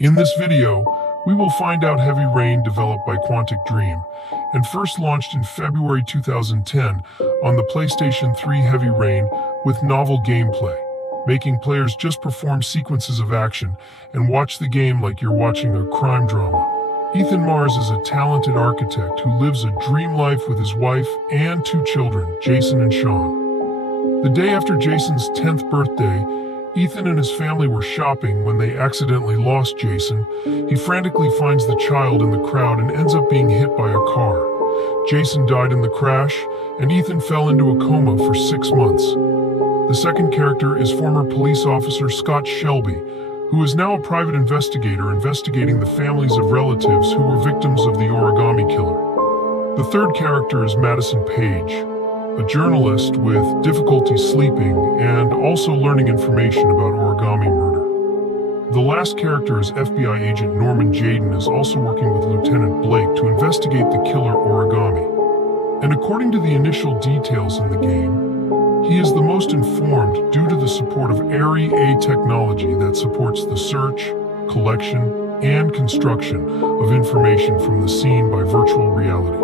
In this video, we will find out Heavy Rain developed by Quantic Dream and first launched in February 2010 on the PlayStation 3. Heavy Rain with novel gameplay, making players just perform sequences of action and watch the game like you're watching a crime drama. Ethan Mars is a talented architect who lives a dream life with his wife and two children, Jason and Sean. The day after Jason's 10th birthday, Ethan and his family were shopping when they accidentally lost Jason. He frantically finds the child in the crowd and ends up being hit by a car. Jason died in the crash, and Ethan fell into a coma for 6 months. The second character is former police officer Scott Shelby, who is now a private investigator investigating the families of relatives who were victims of the Origami Killer. The third character is Madison Page, a journalist with difficulty sleeping and also learning information about origami murder. The last character is FBI agent Norman Jaden, is also working with Lieutenant Blake to investigate the killer Origami. And according to the initial details in the game, he is the most informed due to the support of ARI-A technology that supports the search, collection, and construction of information from the scene by virtual reality.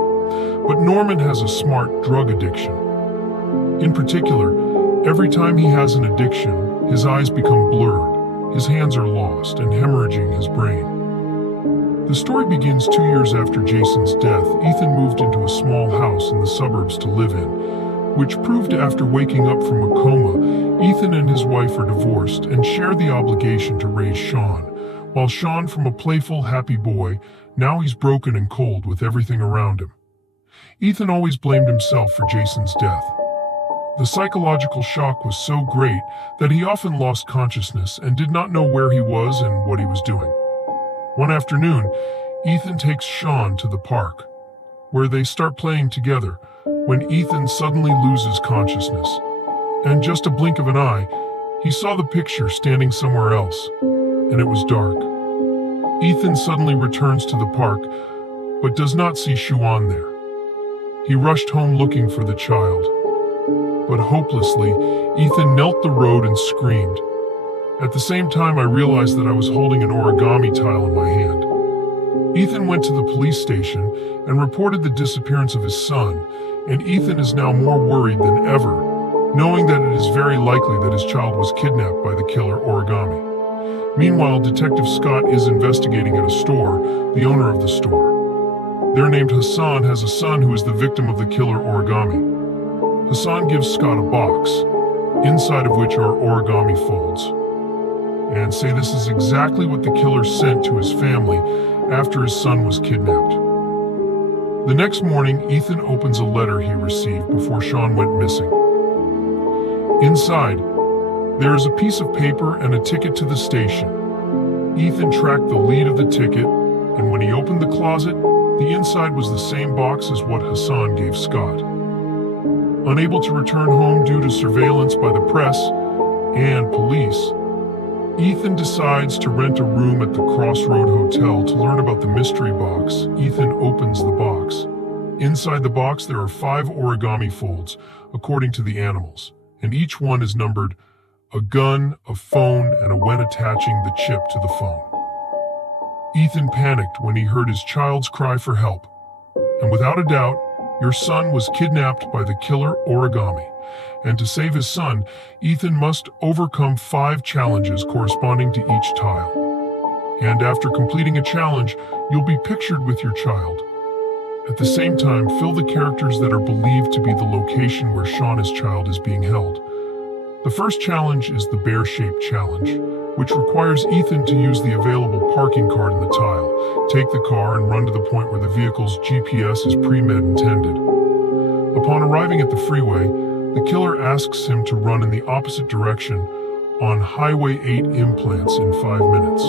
But Norman has a smart drug addiction. In particular, every time he has an addiction, his eyes become blurred, his hands are lost, and hemorrhaging his brain. The story begins 2 years after Jason's death. Ethan moved into a small house in the suburbs to live in, which proved after waking up from a coma, Ethan and his wife are divorced and share the obligation to raise Sean. While Sean, from a playful, happy boy, now he's broken and cold with everything around him. Ethan always blamed himself for Jason's death. The psychological shock was so great that he often lost consciousness and did not know where he was and what he was doing. One afternoon, Ethan takes Sean to the park, where they start playing together, when Ethan suddenly loses consciousness. And just a blink of an eye, he saw the picture standing somewhere else, and it was dark. Ethan suddenly returns to the park, but does not see Xuan there. He rushed home looking for the child. But hopelessly, Ethan knelt the road and screamed. At the same time, I realized that I was holding an origami tile in my hand. Ethan went to the police station and reported the disappearance of his son, and Ethan is now more worried than ever, knowing that it is very likely that his child was kidnapped by the killer Origami. Meanwhile, Detective Scott is investigating at a store, the owner of the store. They're named Hassan, has a son who is the victim of the killer Origami. Hassan gives Scott a box, inside of which are origami folds, and say this is exactly what the killer sent to his family after his son was kidnapped. The next morning, Ethan opens a letter he received before Sean went missing. Inside, there is a piece of paper and a ticket to the station. Ethan tracked the lead of the ticket, and when he opened the closet, the inside was the same box as what Hassan gave Scott. Unable to return home due to surveillance by the press and police, Ethan decides to rent a room at the Crossroad Hotel to learn about the mystery box. Ethan opens the box. Inside the box there are 5 origami folds, according to the animals, and each one is numbered a gun, a phone, and a when attaching the chip to the phone. Ethan panicked when he heard his child's cry for help, and without a doubt, your son was kidnapped by the killer Origami, and to save his son, Ethan must overcome 5 challenges corresponding to each tile. And after completing a challenge, you'll be pictured with your child. At the same time, fill the characters that are believed to be the location where Shauna's child is being held. The first challenge is the bear-shaped challenge, which requires Ethan to use the available parking card in the tile, take the car, and run to the point where the vehicle's GPS is pre-med intended. Upon arriving at the freeway, the killer asks him to run in the opposite direction on Highway 8 implants in 5 minutes.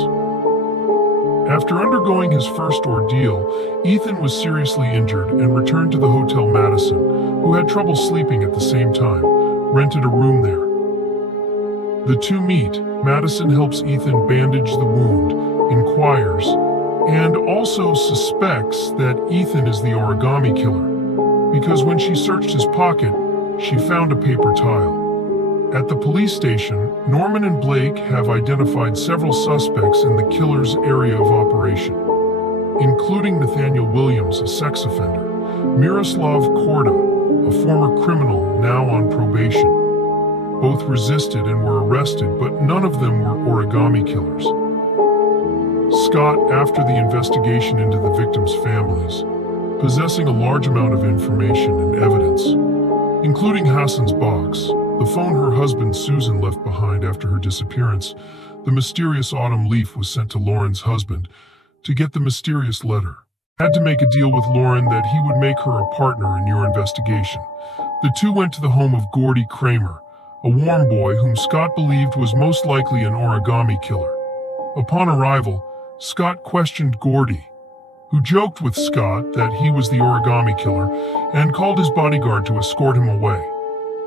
After undergoing his first ordeal, Ethan was seriously injured and returned to the Hotel Madison, who had trouble sleeping at the same time, rented a room there. The two meet. Madison helps Ethan bandage the wound, inquires, and also suspects that Ethan is the Origami Killer, because when she searched his pocket, she found a paper tile. At the police station, Norman and Blake have identified several suspects in the killer's area of operation, including Nathaniel Williams, a sex offender, Miroslav Korda, a former criminal now on probation. Both resisted and were arrested, but none of them were Origami Killers. Scott, after the investigation into the victims' families, possessing a large amount of information and evidence, including Hassan's box, the phone her husband Susan left behind after her disappearance, the mysterious autumn leaf was sent to Lauren's husband to get the mysterious letter. Had to make a deal with Lauren that he would make her a partner in your investigation. The two went to the home of Gordy Kramer, a warm boy whom Scott believed was most likely an Origami Killer. Upon arrival, Scott questioned Gordy, who joked with Scott that he was the Origami Killer and called his bodyguard to escort him away.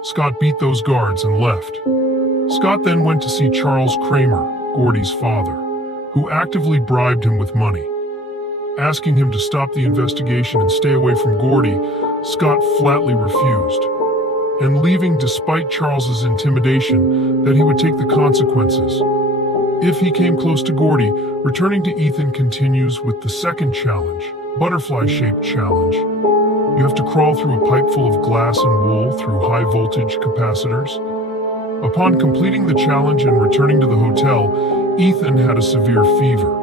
Scott beat those guards and left. Scott then went to see Charles Kramer, Gordy's father, who actively bribed him with money. Asking him to stop the investigation and stay away from Gordy, Scott flatly refused, and leaving despite Charles's intimidation that he would take the consequences if he came close to Gordy. Returning to Ethan continues with the second challenge, butterfly-shaped challenge. You have to crawl through a pipe full of glass and wool through high-voltage capacitors. Upon completing the challenge and returning to the hotel, Ethan had a severe fever,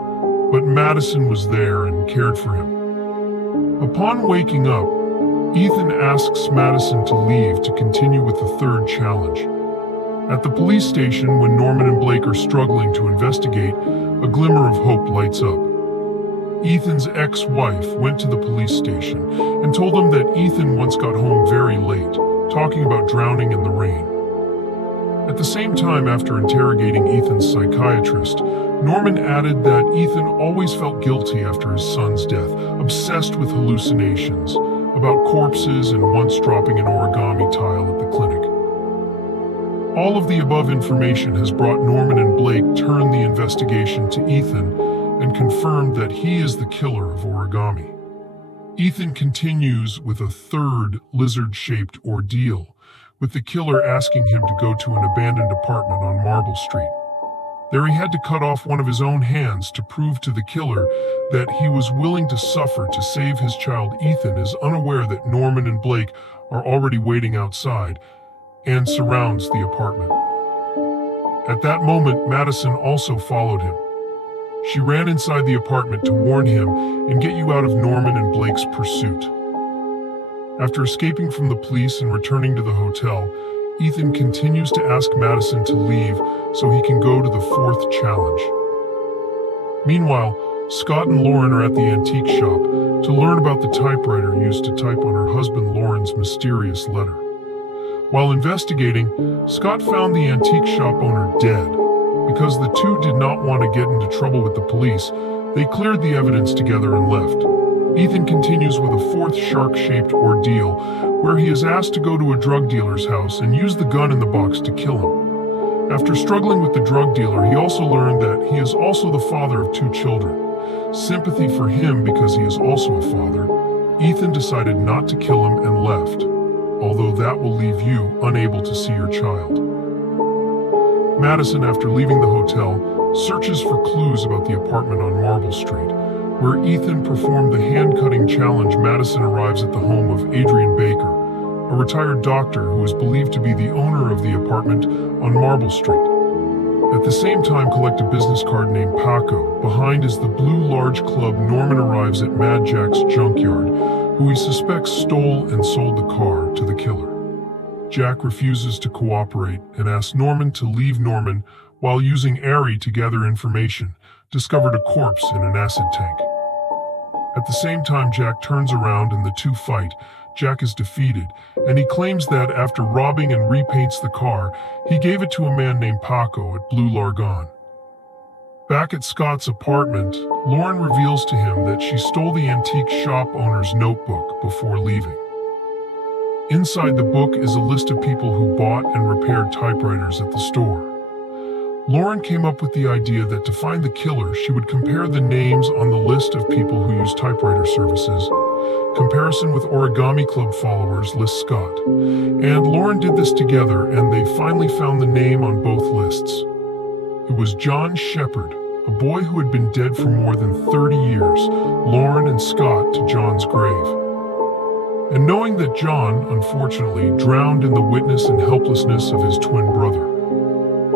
but Madison was there and cared for him. Upon waking up, Ethan asks Madison to leave to continue with the third challenge. At the police station, when Norman and Blake are struggling to investigate, a glimmer of hope lights up. Ethan's ex-wife went to the police station and told them that Ethan once got home very late, talking about drowning in the rain. At the same time, after interrogating Ethan's psychiatrist, Norman added that Ethan always felt guilty after his son's death, obsessed with hallucinations about corpses and once dropping an origami tile at the clinic. All of the above information has brought Norman and Blake turn the investigation to Ethan and confirmed that he is the killer of Origami. Ethan continues with a third lizard-shaped ordeal, with the killer asking him to go to an abandoned apartment on Marble Street. There he had to cut off one of his own hands to prove to the killer that he was willing to suffer to save his child. Ethan is unaware that Norman and Blake are already waiting outside and surrounds the apartment. At that moment, Madison also followed him. She ran inside the apartment to warn him and get you out of Norman and Blake's pursuit. After escaping from the police and returning to the hotel, Ethan continues to ask Madison to leave so he can go to the fourth challenge. Meanwhile, Scott and Lauren are at the antique shop to learn about the typewriter used to type on her husband Lauren's mysterious letter. While investigating, Scott found the antique shop owner dead. Because the two did not want to get into trouble with the police, they cleared the evidence together and left. Ethan continues with a fourth shark-shaped ordeal, where he is asked to go to a drug dealer's house and use the gun in the box to kill him. After struggling with the drug dealer, he also learned that he is also the father of 2 children. Sympathy for him because he is also a father, Ethan decided not to kill him and left, although that will leave you unable to see your child. Madison, after leaving the hotel, searches for clues about the apartment on Marble Street. Where Ethan performed the hand-cutting challenge, Madison arrives at the home of Adrian Baker, a retired doctor who is believed to be the owner of the apartment on Marble Street. At the same time, collect a business card named Paco. Behind is the Blue Large Club. Norman arrives at Mad Jack's junkyard, who he suspects stole and sold the car to the killer. Jack refuses to cooperate and asks Norman to leave. Norman, while using Ari to gather information, discovered a corpse in an acid tank. At the same time, Jack turns around and the two fight. Jack is defeated, and he claims that after robbing and repaints the car, he gave it to a man named Paco at Blue Largon. Back at Scott's apartment, Lauren reveals to him that she stole the antique shop owner's notebook before leaving. Inside the book is a list of people who bought and repaired typewriters at the store. Lauren came up with the idea that to find the killer, she would compare the names on the list of people who use typewriter services Comparison with Origami Club followers lists Scott. And Lauren did this together, and they finally found the name on both lists. It was John Shepard, a boy who had been dead for more than 30 years, Lauren and Scott to John's grave. And knowing that John, unfortunately, drowned in the witness and helplessness of his twin brother,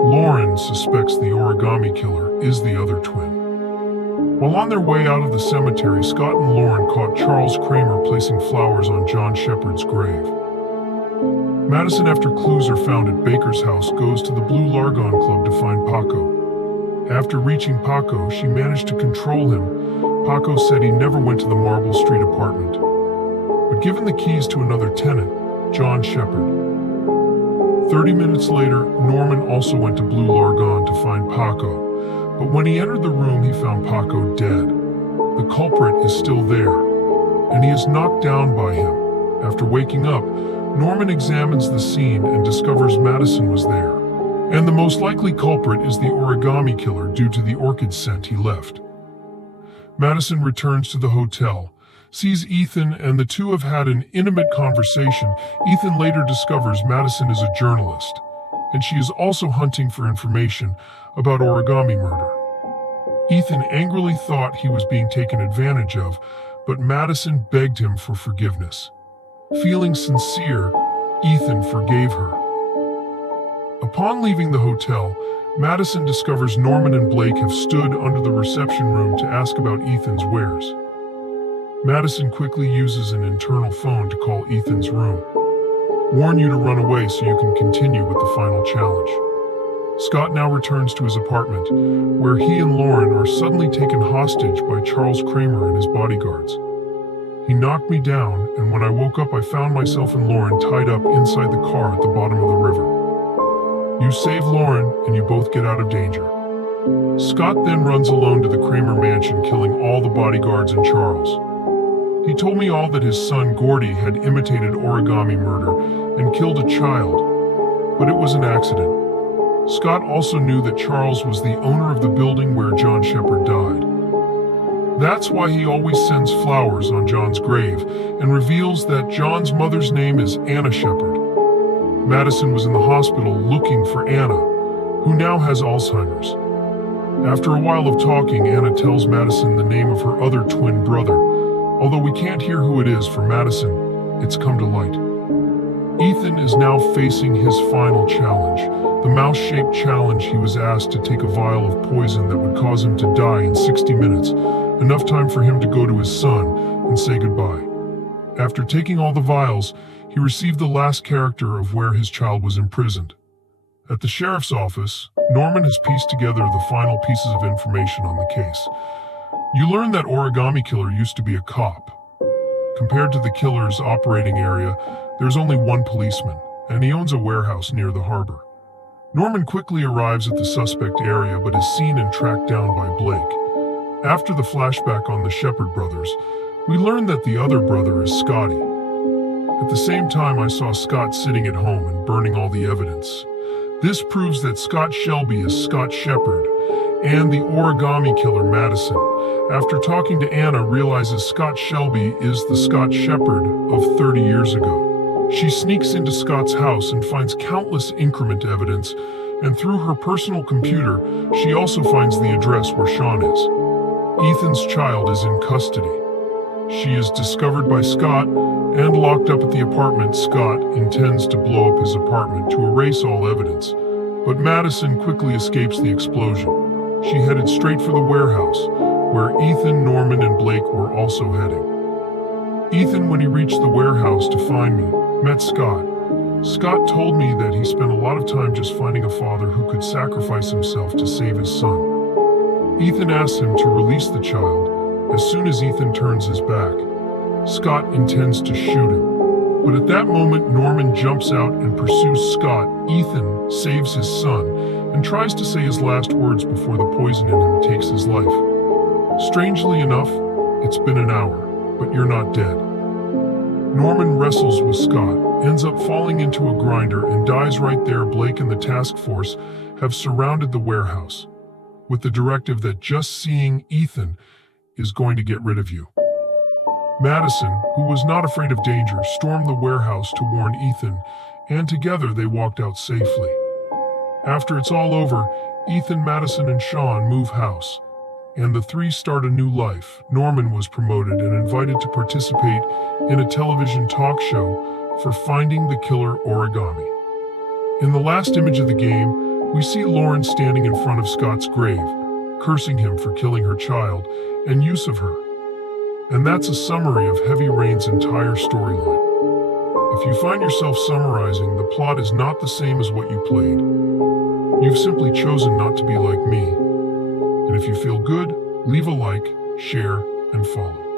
Lauren suspects the Origami Killer is the other twin. While on their way out of the cemetery, Scott and Lauren caught Charles Kramer placing flowers on John Shepard's grave. Madison, after clues are found at Baker's house, goes to the Blue Largon Club to find Paco. After reaching Paco, she managed to control him. Paco said he never went to the Marble Street apartment, but given the keys to another tenant, John Shepard. 30 minutes later, Norman also went to Blue Largon to find Paco, but when he entered the room, he found Paco dead. The culprit is still there, and he is knocked down by him. After waking up, Norman examines the scene and discovers Madison was there, and the most likely culprit is the Origami Killer due to the orchid scent he left. Madison returns to the hotel, sees Ethan, and the two have had an intimate conversation. Ethan later discovers Madison is a journalist, and she is also hunting for information about origami murder. Ethan angrily thought he was being taken advantage of, but Madison begged him for forgiveness. Feeling sincere, Ethan forgave her. Upon leaving the hotel, Madison discovers Norman and Blake have stood under the reception room to ask about Ethan's wares. Madison quickly uses an internal phone to call Ethan's room. Warn you to run away so you can continue with the final challenge. Scott now returns to his apartment, where he and Lauren are suddenly taken hostage by Charles Kramer and his bodyguards. He knocked me down, and when I woke up, I found myself and Lauren tied up inside the car at the bottom of the river. You save Lauren, and you both get out of danger. Scott then runs alone to the Kramer mansion, killing all the bodyguards and Charles. He told me all that his son Gordy had imitated origami murder and killed a child, but it was an accident. Scott also knew that Charles was the owner of the building where John Shepard died. That's why he always sends flowers on John's grave and reveals that John's mother's name is Anna Shepard. Madison was in the hospital looking for Anna, who now has Alzheimer's. After a while of talking, Anna tells Madison the name of her other twin brother. Although we can't hear who it is for Madison, it's come to light. Ethan is now facing his final challenge, the mouse-shaped challenge. He was asked to take a vial of poison that would cause him to die in 60 minutes, enough time for him to go to his son and say goodbye. After taking all the vials, he received the last character of where his child was imprisoned. At the sheriff's office, Norman has pieced together the final pieces of information on the case. You learn that Origami Killer used to be a cop. Compared to the killer's operating area, there's only one policeman, and he owns a warehouse near the harbor. Norman quickly arrives at the suspect area but is seen and tracked down by Blake. After the flashback on the Shepard brothers, we learn that the other brother is Scotty. At the same time, I saw Scott sitting at home and burning all the evidence. This proves that Scott Shelby is Scott Shepard, and the Origami Killer Madison, after talking to Anna, realizes Scott Shelby is the Scott Shepard of 30 years ago. She sneaks into Scott's house and finds countless increment evidence, and through her personal computer, she also finds the address where Sean is. Ethan's child is in custody. She is discovered by Scott and locked up at the apartment. Scott intends to blow up his apartment to erase all evidence, but Madison quickly escapes the explosion. She headed straight for the warehouse, where Ethan, Norman, and Blake were also heading. Ethan, when he reached the warehouse to find me, met Scott. Scott told me that he spent a lot of time just finding a father who could sacrifice himself to save his son. Ethan asks him to release the child. As soon as Ethan turns his back, Scott intends to shoot him. But at that moment, Norman jumps out and pursues Scott. Ethan saves his son and tries to say his last words before the poison in him takes his life. Strangely enough, it's been an hour, but you're not dead. Norman wrestles with Scott, ends up falling into a grinder, and dies right there. Blake and the task force have surrounded the warehouse, with the directive that just seeing Ethan is going to get rid of you. Madison, who was not afraid of danger, stormed the warehouse to warn Ethan, and together they walked out safely. After it's all over, Ethan, Madison, and Sean move house, and the three start a new life. Norman was promoted and invited to participate in a television talk show for finding the killer Origami. In the last image of the game, we see Lauren standing in front of Scott's grave, cursing him for killing her child and use of her. And that's a summary of Heavy Rain's entire storyline. If you find yourself summarizing, the plot is not the same as what you played. You've simply chosen not to be like me. And if you feel good, leave a like, share, and follow.